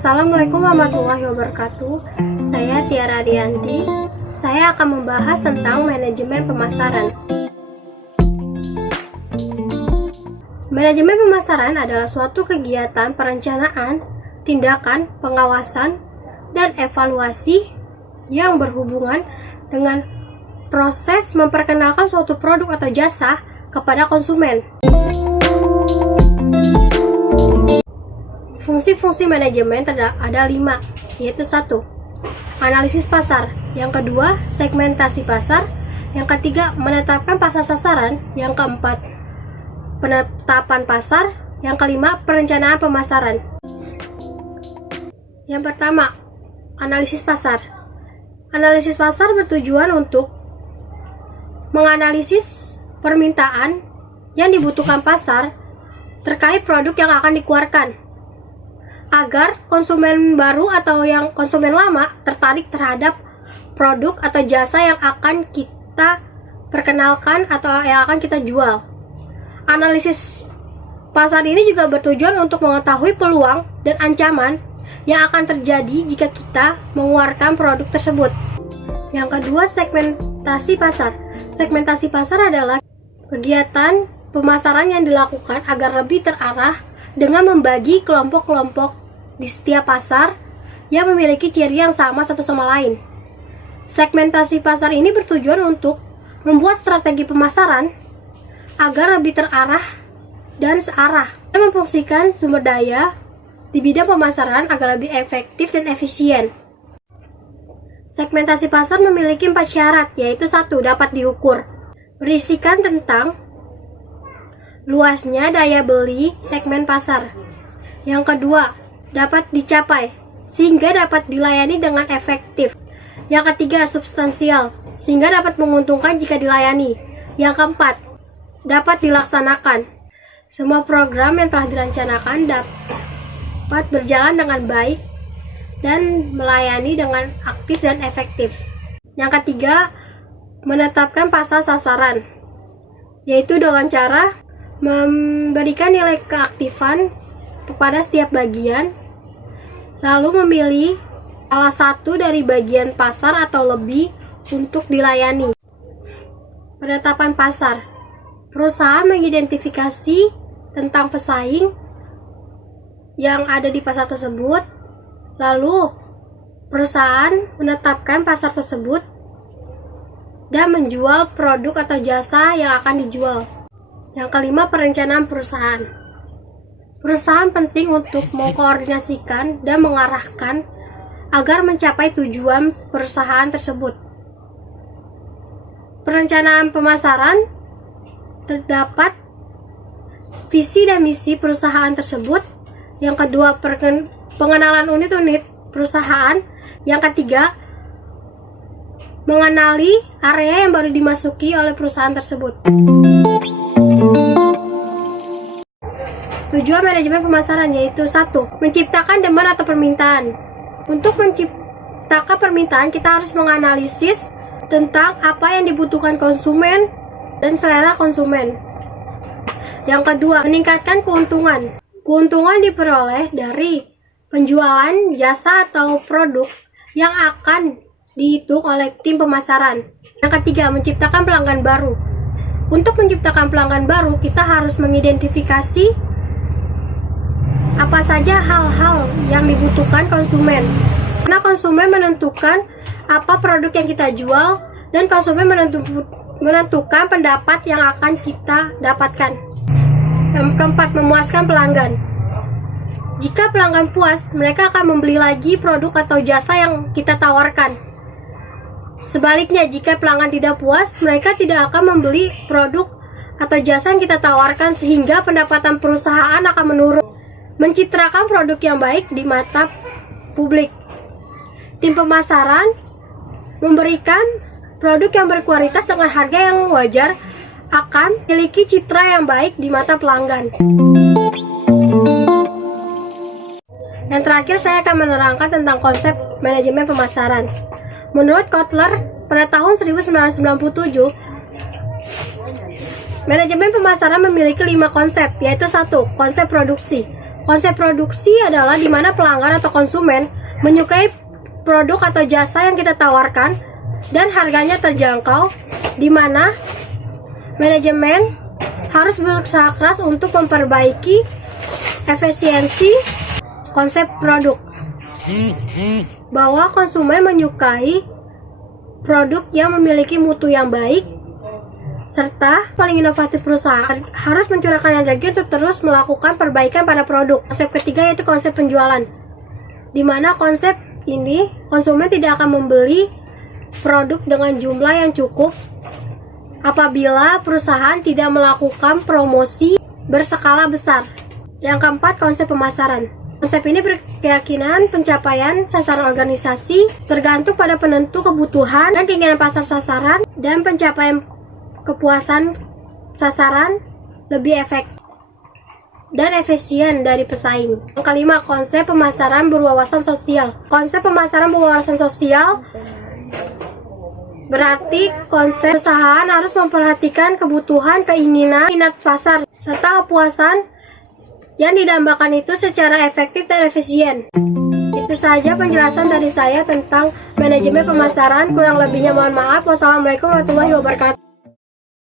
Assalamualaikum warahmatullahi wabarakatuh. Saya Tiara Dianti. Saya akan membahas tentang manajemen pemasaran. Manajemen pemasaran adalah suatu kegiatan perencanaan, tindakan, pengawasan, dan evaluasi yang berhubungan dengan proses memperkenalkan suatu produk atau jasa kepada konsumen. Fungsi-fungsi manajemen ada 5, yaitu 1. Analisis pasar. Yang kedua, segmentasi pasar. Yang ketiga, menetapkan pasar sasaran. Yang keempat, penetapan pasar. Yang kelima, perencanaan pemasaran. Yang pertama, analisis pasar. Analisis pasar bertujuan untuk menganalisis permintaan yang dibutuhkan pasar terkait produk yang akan dikeluarkan, agar konsumen baru atau yang konsumen lama tertarik terhadap produk atau jasa yang akan kita perkenalkan atau yang akan kita jual. Analisis pasar ini juga bertujuan untuk mengetahui peluang dan ancaman yang akan terjadi jika kita mengeluarkan produk tersebut. Yang kedua, segmentasi pasar. Segmentasi pasar adalah kegiatan pemasaran yang dilakukan agar lebih terarah dengan membagi kelompok-kelompok di setiap pasar yang memiliki ciri yang sama satu sama lain. Segmentasi pasar ini bertujuan untuk membuat strategi pemasaran agar lebih terarah dan searah, dan memfungsikan sumber daya di bidang pemasaran agar lebih efektif dan efisien. Segmentasi pasar memiliki 4 syarat, yaitu 1. Dapat diukur. Berisikan tentang luasnya daya beli segmen pasar. Yang kedua, dapat dicapai, sehingga dapat dilayani dengan efektif. Yang ketiga, substansial, sehingga dapat menguntungkan jika dilayani. Yang keempat, dapat dilaksanakan. Semua program yang telah direncanakan dapat berjalan dengan baik dan melayani dengan aktif dan efektif. Yang ketiga, menetapkan pasar sasaran, yaitu dengan cara memberikan nilai keaktifan kepada setiap bagian, lalu memilih salah satu dari bagian pasar atau lebih untuk dilayani. Penetapan pasar. Perusahaan mengidentifikasi tentang pesaing yang ada di pasar tersebut, lalu perusahaan menetapkan pasar tersebut dan menjual produk atau jasa yang akan dijual. Yang kelima, perencanaan perusahaan. Perusahaan penting untuk mengkoordinasikan dan mengarahkan agar mencapai tujuan perusahaan tersebut. Perencanaan pemasaran terdapat visi dan misi perusahaan tersebut. Yang kedua, pengenalan unit-unit perusahaan. Yang ketiga, mengenali area yang baru dimasuki oleh perusahaan tersebut. Tujuan manajemen pemasaran yaitu 1. Menciptakan demand atau permintaan. Untuk menciptakan permintaan, kita harus menganalisis tentang apa yang dibutuhkan konsumen dan selera konsumen. Yang kedua, meningkatkan keuntungan. Keuntungan diperoleh dari penjualan jasa atau produk yang akan dihitung oleh tim pemasaran. Yang ketiga, menciptakan pelanggan baru. Untuk menciptakan pelanggan baru, kita harus mengidentifikasi apa saja hal-hal yang dibutuhkan konsumen. Karena konsumen menentukan apa produk yang kita jual, dan konsumen menentukan pendapat yang akan kita dapatkan. Yang keempat, memuaskan pelanggan. Jika pelanggan puas, mereka akan membeli lagi produk atau jasa yang kita tawarkan. Sebaliknya, jika pelanggan tidak puas, mereka tidak akan membeli produk atau jasa yang kita tawarkan, sehingga pendapatan perusahaan akan menurun. Mencitrakan produk yang baik di mata publik. Tim pemasaran memberikan produk yang berkualitas dengan harga yang wajar akan memiliki citra yang baik di mata pelanggan. Yang terakhir, saya akan menerangkan tentang konsep manajemen pemasaran. Menurut Kotler, pada tahun 1997, manajemen pemasaran memiliki 5 konsep, yaitu 1. Konsep produksi. Konsep produksi adalah di mana pelanggan atau konsumen menyukai produk atau jasa yang kita tawarkan dan harganya terjangkau, di mana manajemen harus berusaha keras untuk memperbaiki efisiensi konsep produk. Bahwa konsumen menyukai produk yang memiliki mutu yang baik, serta paling inovatif perusahaan harus mencurahkan energi untuk terus melakukan perbaikan pada produk. Konsep ketiga yaitu konsep penjualan, di mana konsep ini konsumen tidak akan membeli produk dengan jumlah yang cukup apabila perusahaan tidak melakukan promosi berskala besar. Yang keempat, konsep pemasaran. Konsep ini berkeyakinan pencapaian sasaran organisasi tergantung pada penentu kebutuhan dan keinginan pasar sasaran, dan pencapaian kepuasan sasaran lebih efektif dan efisien dari pesaing. Yang kelima, konsep pemasaran berwawasan sosial. Konsep pemasaran berwawasan sosial berarti konsep perusahaan harus memperhatikan kebutuhan, keinginan, minat pasar, serta kepuasan yang didambakan itu secara efektif dan efisien. Itu saja penjelasan dari saya tentang manajemen pemasaran. Kurang lebihnya mohon maaf. Wassalamualaikum warahmatullahi wabarakatuh.